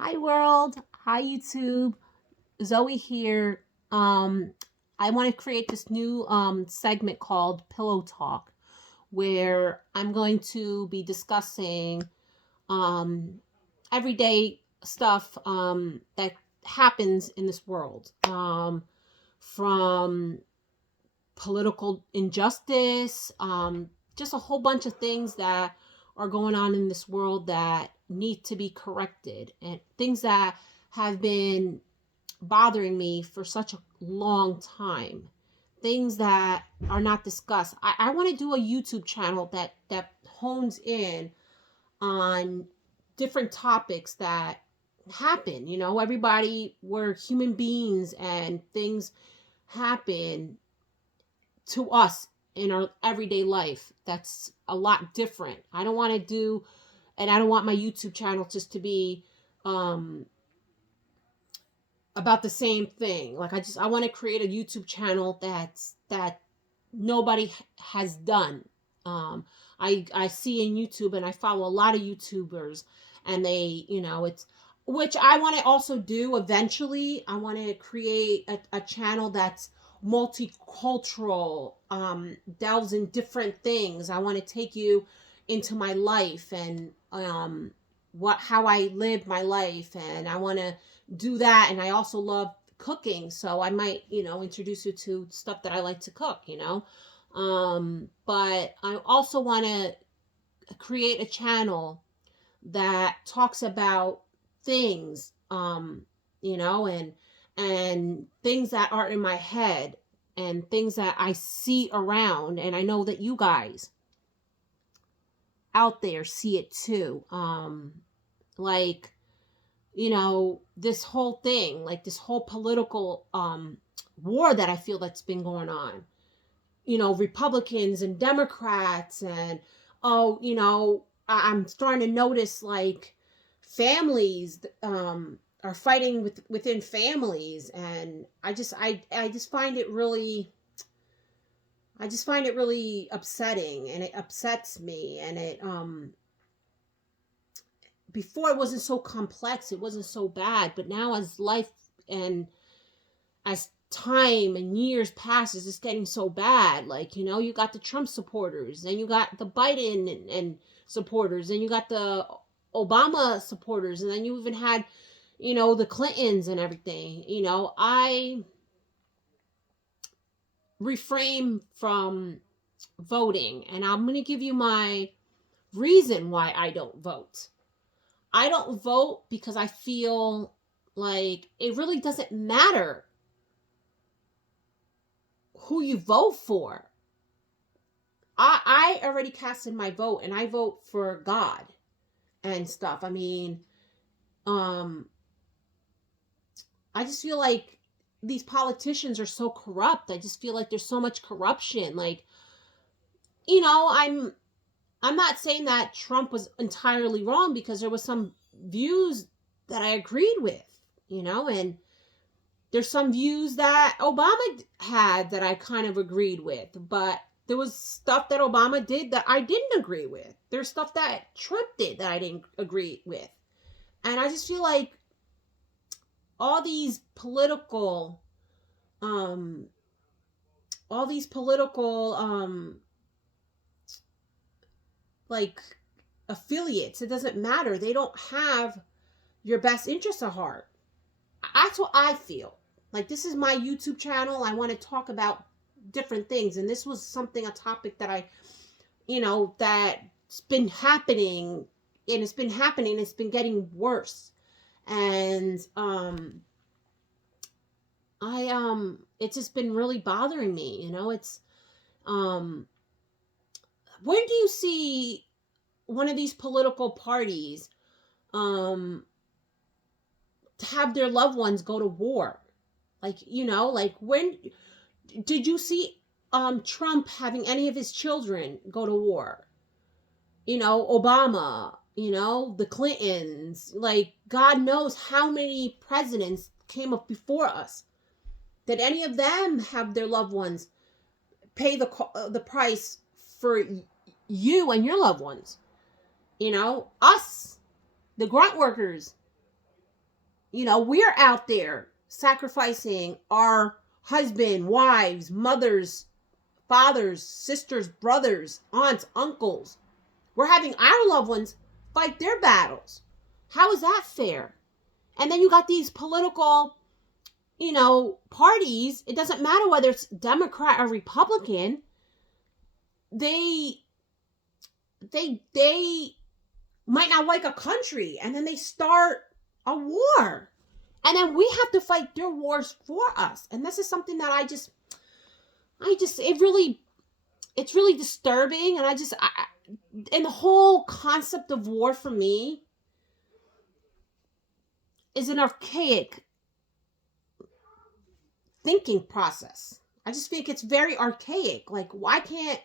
Hi world, hi YouTube, Zoe here. I want to create this new segment called Pillow Talk where I'm going to be discussing um everyday stuff that happens in this world. From political injustice, just a whole bunch of things that are going on in this world that need to be corrected and things that have been bothering me for such a long time. Things that are not discussed. I want to do a YouTube channel that hones in on different topics that happen. Everybody, we're human beings and things happen to us in our everyday life that's a lot different. I don't want to do, and I don't want my YouTube channel just to be um about the same thing. Like I want to create a YouTube channel that nobody has done. I see in YouTube, and I follow a lot of YouTubers, and they, it's, which I want to also do eventually. I want to create a channel that's multicultural, delves in different things. I want to take you into my life and what how I live my life, and I want to do that. And I also love cooking, so I might, introduce you to stuff that I like to cook. But I also want to create a channel that talks about things, and things that are in my head and things that I see around, and I know that you guys out there see it too. Like, this whole thing, like this whole political war that I feel that's been going on. Republicans and Democrats, and oh, I'm starting to notice like families are fighting within families, and I just find it really, upsetting, and it upsets me. And it before it wasn't so complex, it wasn't so bad, but now as life and as time and years passes, it's getting so bad. Like, you got the Trump supporters, then you got the Biden and supporters, then you got the Obama supporters, and then you even had, the Clintons and everything. I refrain from voting, and I'm going to give you my reason why I don't vote. I don't vote because I feel like it really doesn't matter who you vote for. I already casted my vote, and I vote for God and stuff. I mean, um, I just feel like these politicians are so corrupt. I just feel like there's so much corruption. Like, I'm not saying that Trump was entirely wrong, because there was some views that I agreed with, and there's some views that Obama had that I kind of agreed with, but there was stuff that Obama did that I didn't agree with. There's stuff that Trump did that I didn't agree with. And I just feel like all these political um all these political like affiliates, it doesn't matter. They don't have your best interest at heart. That's what I feel. Like, this is my YouTube channel. I want to talk about different things, and this was a topic that that's been happening, and it's been getting worse. And it's just been really bothering me. It's when do you see one of these political parties um to have their loved ones go to war? Like, like, when did you see Trump having any of his children go to war? Obama, the Clintons, like, God knows how many presidents came up before us. Did any of them have their loved ones pay the price for you and your loved ones? Us, the grunt workers, we're out there sacrificing our husband, wives, mothers, fathers, sisters, brothers, aunts, uncles. We're having our loved ones fight their battles. How is that fair? And then you got these political, parties. It doesn't matter whether it's Democrat or Republican. They might not like a country, and then they start a war. And then we have to fight their wars for us. And this is something that it's really disturbing. And and the whole concept of war for me is an archaic thinking process. I just think it's very archaic. Like, why can't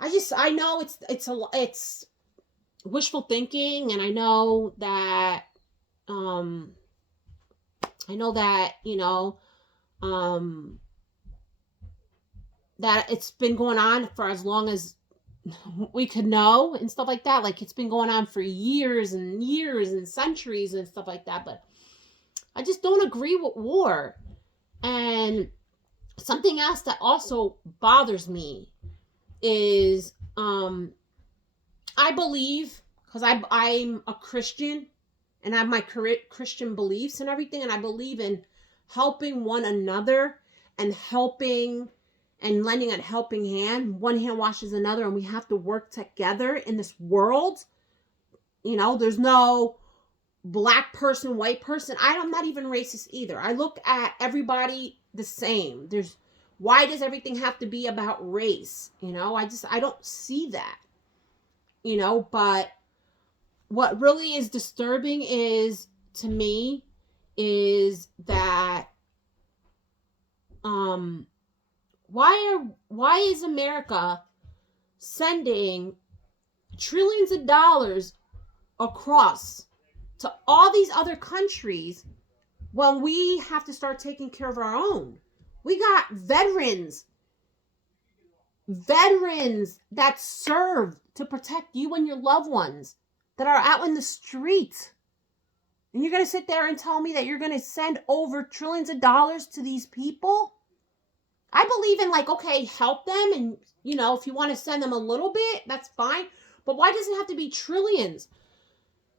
I know it's wishful thinking, and I know that that it's been going on for as long as we could know and stuff like that. Like, it's been going on for years and years and centuries and stuff like that. But I just don't agree with war. And something else that also bothers me is I believe, because I'm a Christian and I have my Christian beliefs and everything, and I believe in helping one another and helping and lending a helping hand. One hand washes another, and we have to work together in this world. There's no black person, white person. I'm not even racist either. I look at everybody the same. Why does everything have to be about race? I don't see that. But what really is disturbing to me is that why is America sending trillions of dollars across to all these other countries when we have to start taking care of our own? We got veterans that serve to protect you and your loved ones that are out in the street. And you're going to sit there and tell me that you're going to send over trillions of dollars to these people? I believe in, okay, help them. And, if you want to send them a little bit, that's fine. But why does it have to be trillions?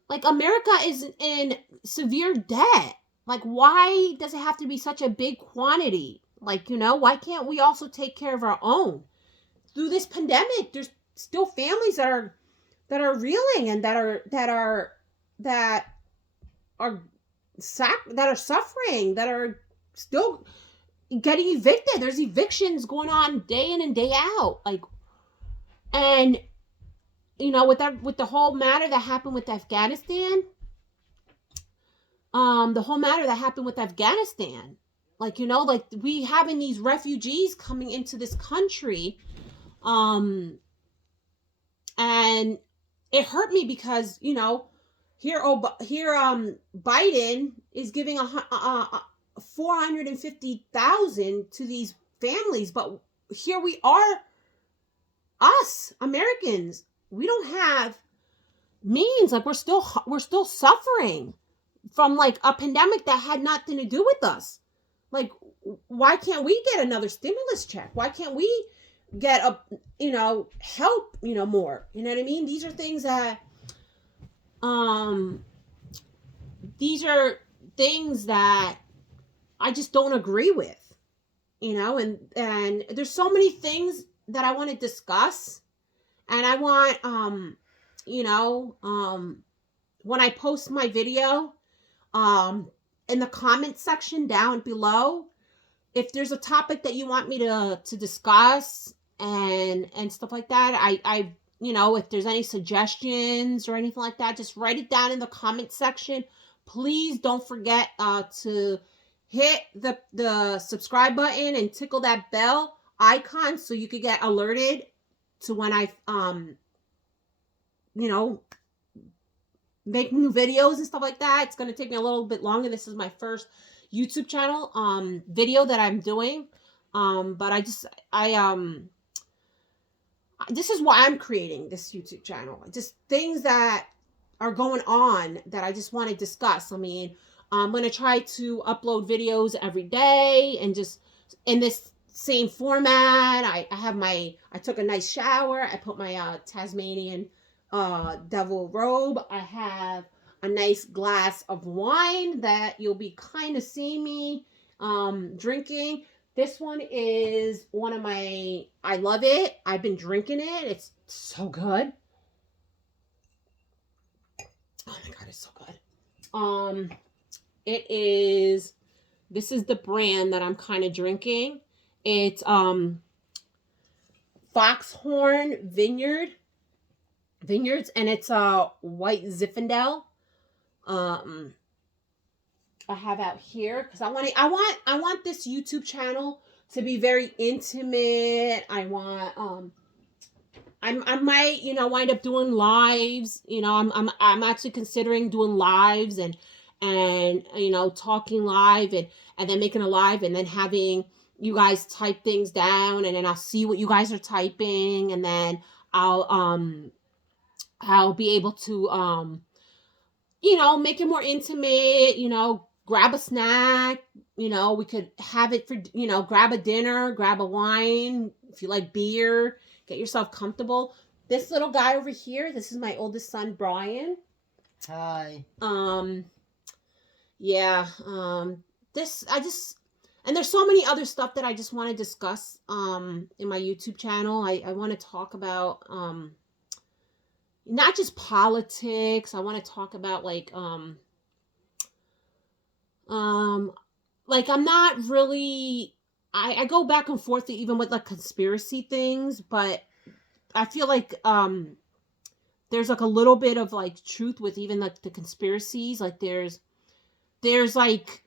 America is in severe debt. Why does it have to be such a big quantity? Why can't we also take care of our own? Through this pandemic, there's still families that are reeling and that are suffering, that are still getting evicted. There's evictions going on day in and day out. And with the whole matter that happened with Afghanistan, we having these refugees coming into this country, and it hurt me because here Biden is giving 450,000 to these families, but here we are, us Americans, we don't have means. We're still suffering from a pandemic that had nothing to do with us. Why can't we get another stimulus check? Why can't we get help, more? You know what I mean? These are things that I just don't agree with, and there's so many things that I want to discuss, and I want, when I post my video, in the comment section down below, if there's a topic that you want me to discuss and stuff like that, I if there's any suggestions or anything like that, just write it down in the comment section. Please don't forget to hit the subscribe button and tickle that bell icon so you could get alerted to when I make new videos and stuff like that. It's going to take me a little bit longer. This is my first YouTube channel video that I'm doing, but this is why I'm creating this YouTube channel. Just things that are going on that I just want to discuss. I mean, I'm going to try to upload videos every day and just in this same format. I took a nice shower. I put my Tasmanian devil robe. I have a nice glass of wine that you'll be kind of seeing me drinking. This one is one of my, I love it. I've been drinking it. It's so good. Oh my God, it's so good. It is, this is the brand that I'm kind of drinking. It's Foxhorn Vineyards, and it's white Zinfandel. I have out here because I want this YouTube channel to be very intimate. I want I might, wind up doing lives. I'm actually considering doing lives and talking live and then making a live and then having you guys type things down, and then I'll see what you guys are typing, and then I'll be able to make it more intimate, grab a snack, we could have it for, grab a dinner, grab a wine, if you like beer, get yourself comfortable. This little guy over here, this is my oldest son, Brian. Hi. Yeah, and there's so many other stuff that I just want to discuss, in my YouTube channel. I want to talk about, not just politics. I want to talk about like I'm not really, I go back and forth even with like conspiracy things, but I feel like there's like a little bit of like truth with even like the conspiracies. Like there's like,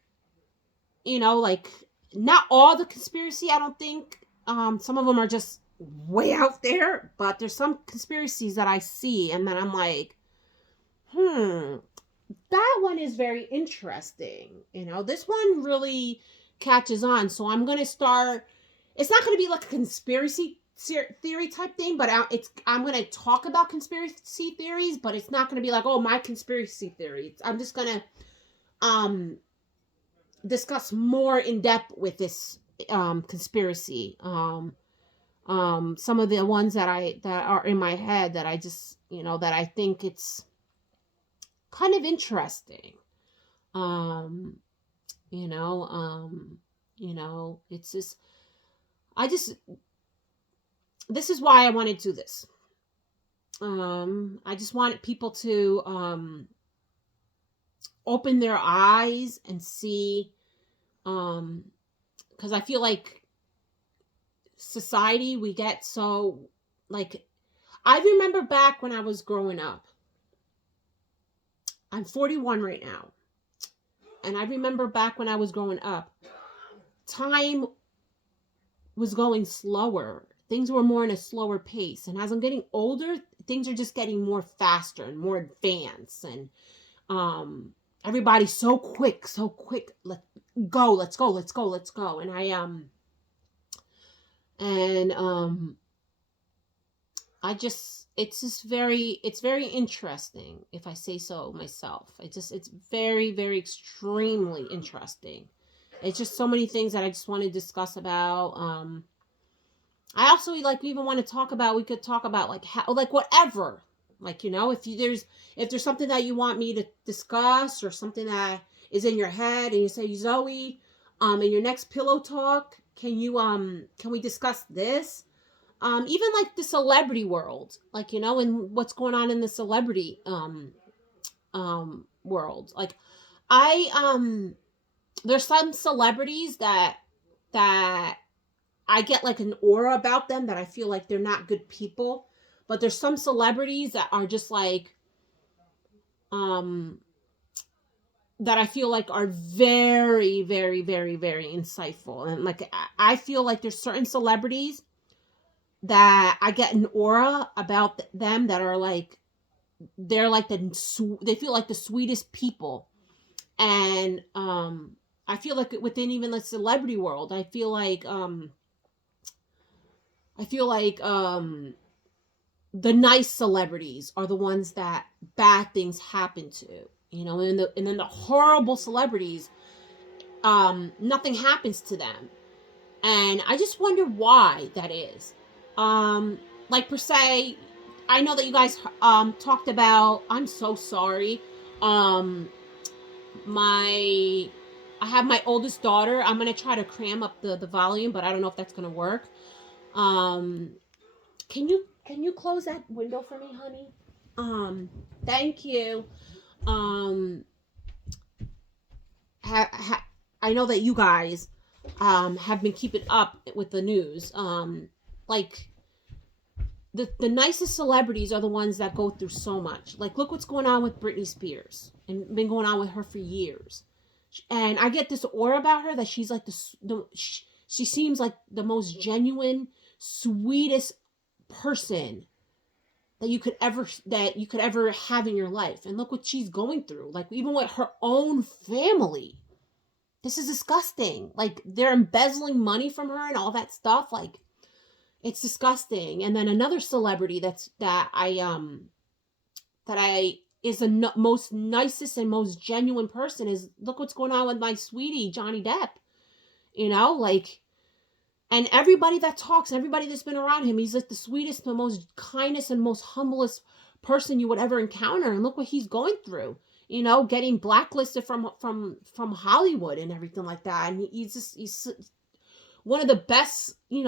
like not all the conspiracy, I don't think. Some of them are just way out there, but there's some conspiracies that I see and then I'm like, that one is very interesting. This one really catches on. So I'm going to start, it's not going to be like a conspiracy theory type thing, but I'm going to talk about conspiracy theories, but it's not going to be like, oh, my conspiracy theory. I'm just going to discuss more in depth with this conspiracy. Some of the ones that are in my head that I just, that I think it's kind of interesting. It's just, this is why I want to do this. I just want people to open their eyes and see, because I feel like society, we get so, like, I remember back when I was growing up. I'm 41 right now. And I remember back when I was growing up, time was going slower. Things were more in a slower pace. And as I'm getting older, things are just getting more faster and more advanced. And everybody's so quick. Let's go. It's very interesting, if I say so myself. It's very, very extremely interesting. It's just so many things that I just want to discuss about. I also even want to talk about, we could talk about like how, like whatever, like, if there's something that you want me to discuss or something that is in your head and you say, Zoey, in your next pillow talk, can we discuss this? Even like the celebrity world, like, and what's going on in the celebrity, world. Like there's some celebrities that I get like an aura about them that I feel like they're not good people. But there's some celebrities that are just like, that I feel like are very, very, very, very insightful. And like, I feel like there's certain celebrities that I get an aura about them that are like, they're like they feel like the sweetest people. And I feel like within even the celebrity world, I feel like the nice celebrities are the ones that bad things happen to. and then the horrible celebrities, nothing happens to them. And I just wonder why that is. Like per se, I know that you guys talked about. I'm so sorry. Um, my I have my oldest daughter. I'm gonna try to cram up the volume, but I don't know if that's gonna work. Um, can you close that window for me, honey? Thank you. Um, I know that you guys have been keeping up with the news. Like the nicest celebrities are the ones that go through so much. Like, look what's going on with Britney Spears, and been going on with her for years. And I get this aura about her that she's like she seems like the most genuine, sweetest person that you could ever have in your life. And look what she's going through. Like, even with her own family. This is disgusting. Like, they're embezzling money from her and all that stuff. Like, it's disgusting. And then another celebrity that I is the most nicest and most genuine person is, look what's going on with my sweetie Johnny Depp. Like, and everybody that talks, everybody that's been around him, he's like the sweetest, the most kindest, and most humblest person you would ever encounter. And look what he's going through. Getting blacklisted from Hollywood and everything like that. And he's one of the best. He's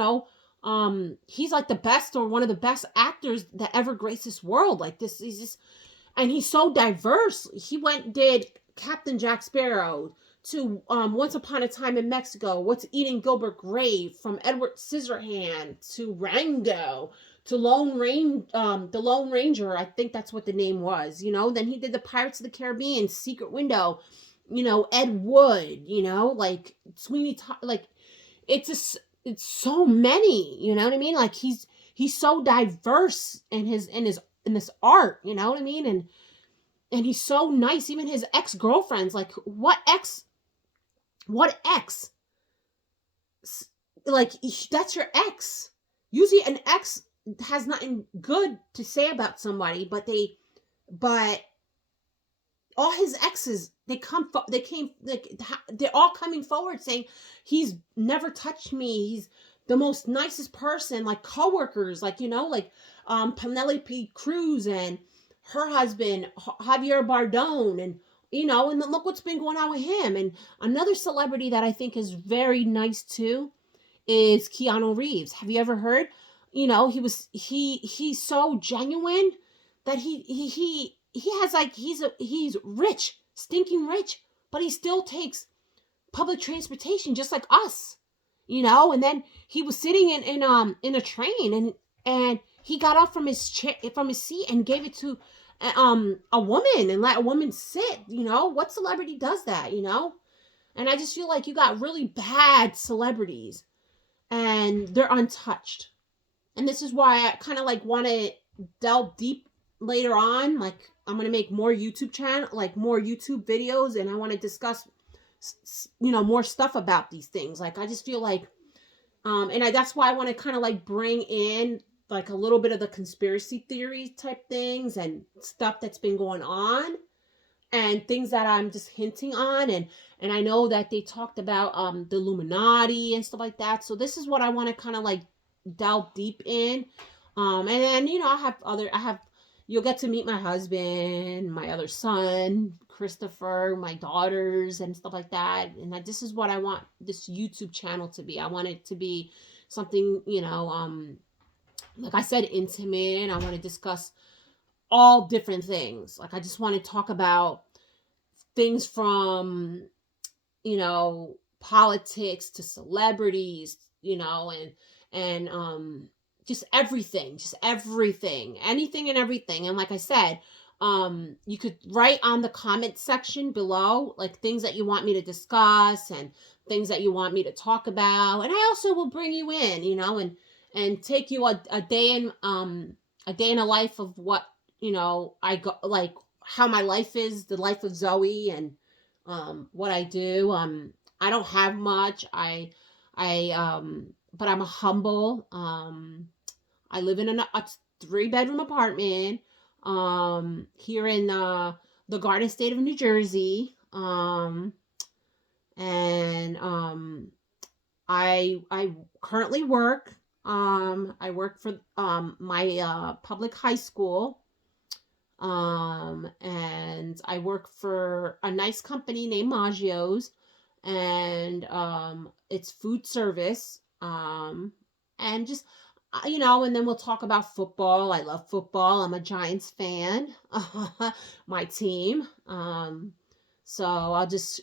like the best, or one of the best actors that ever graced this world. Like this, he's just, and he's so diverse. He did Captain Jack Sparrow, to Once Upon a Time in Mexico, What's Eating Gilbert Grape, from Edward Scissorhands to Rango to the Lone Ranger. I think that's what the name was. Then he did the Pirates of the Caribbean, Secret Window. Ed Wood. Like Sweeney Todd. Like, it's so many. You know what I mean? Like, he's so diverse in in this art. You know what I mean? And he's so nice. Even his ex-girlfriends. Like, what ex? Like, that's your ex. Usually an ex has nothing good to say about somebody, but all his exes, they're all coming forward saying he's never touched me. He's the most nicest person. Like, coworkers, like, Penelope Cruz and her husband Javier Bardem, and and look what's been going on with him. And another celebrity that I think is very nice too is Keanu Reeves. Have you ever heard? He's so genuine that he has, like, he's rich, stinking rich, but he still takes public transportation just like us. And then he was sitting in a train, and he got up from his seat and gave it to a woman, and let a woman sit. What celebrity does that? And I just feel like you got really bad celebrities and they're untouched. And this is why I kind of like want to delve deep later on. Like, I'm going to make more YouTube videos, and I want to discuss more stuff about these things. Like, I just feel like that's why I want to kind of like bring in like a little bit of the conspiracy theory type things and stuff that's been going on, and things that I'm just hinting on. And I know that they talked about the Illuminati and stuff like that. So this is what I want to kind of like delve deep in. And then, you'll get to meet my husband, my other son, Christopher, my daughters, and stuff like that. And this is what I want this YouTube channel to be. I want it to be something, like I said, intimate. I want to discuss all different things. Like, I just want to talk about things from, politics to celebrities, and just everything, anything and everything. And like I said, you could write on the comment section below, like, things that you want me to discuss and things that you want me to talk about. And I also will bring you in, and take you a day in a life of what, I go, like, how my life is, the life of Zoey, and what I do. I don't have much. But I'm a humble. I live in a 3-bedroom apartment here in the Garden State of New Jersey. And I currently work. I work for my public high school. And I work for a nice company named Maggio's, and it's food service. And just and then we'll talk about football. I love football. I'm a Giants fan. My team. So I'll just,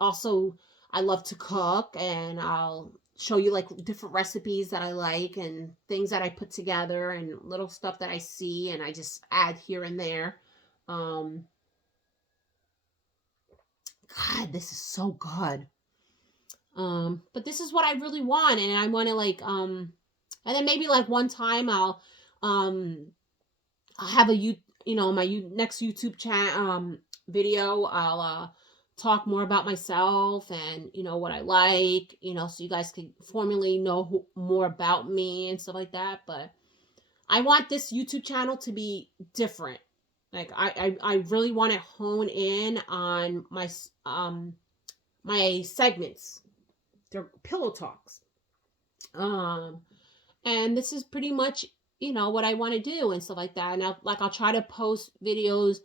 also I love to cook, and I'll show you like different recipes that I like and things that I put together and little stuff that I see and I just add here and there. Um God, this is so good. But this is what I really want, and I want to like and then maybe like one time um I'll have my next YouTube video. I'll talk more about myself and what I like, so you guys can formally know more about me and stuff like that. But I want this YouTube channel to be different. Like I really want to hone in on my segments. They're pillow talks. And this is pretty much what I want to do and stuff like that. And I'll try to post videos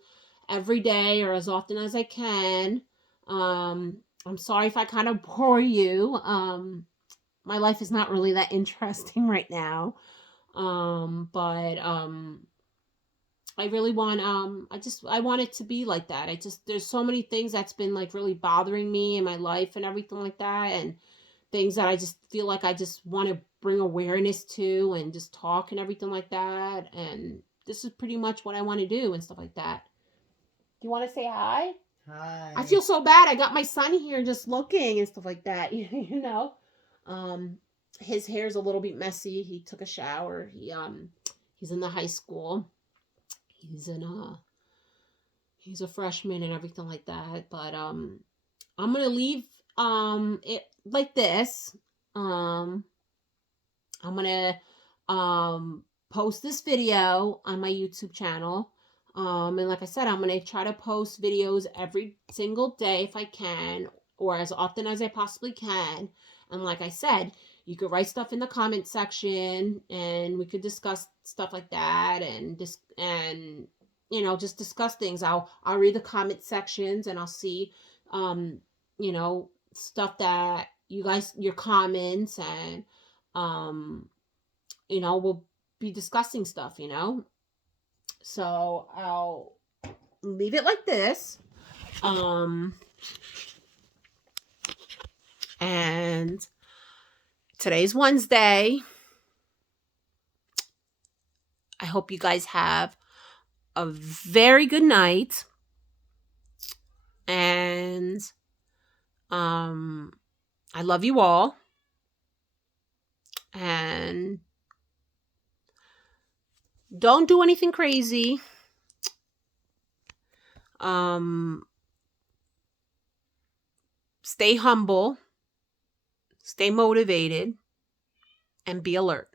every day or as often as I can. I'm sorry if I kind of bore you. My life is not really that interesting right now. But I really want I want it to be like that. There's so many things that's been like really bothering me in my life and everything like that, and things that I just feel like I just want to bring awareness to and just talk and everything like that. And this is pretty much what I want to do and stuff like that. Do you want to say hi? Hi. I feel so bad. I got my son here just looking and stuff like that. Um, his hair's a little bit messy. He took a shower. He's in the high school. He's in he's a freshman and everything like that. But I'm gonna leave it like this. I'm gonna post this video on my YouTube channel. And like I said, I'm gonna try to post videos every single day if I can, or as often as I possibly can. And like I said, you could write stuff in the comment section, and we could discuss stuff like that, and just discuss things. I'll read the comment sections, and I'll see, stuff that your comments, and we'll be discussing stuff. So I'll leave it like this. And today's Wednesday. I hope you guys have a very good night. And I love you all. And don't do anything crazy. Stay humble, stay motivated, and be alert.